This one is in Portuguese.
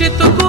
Hoje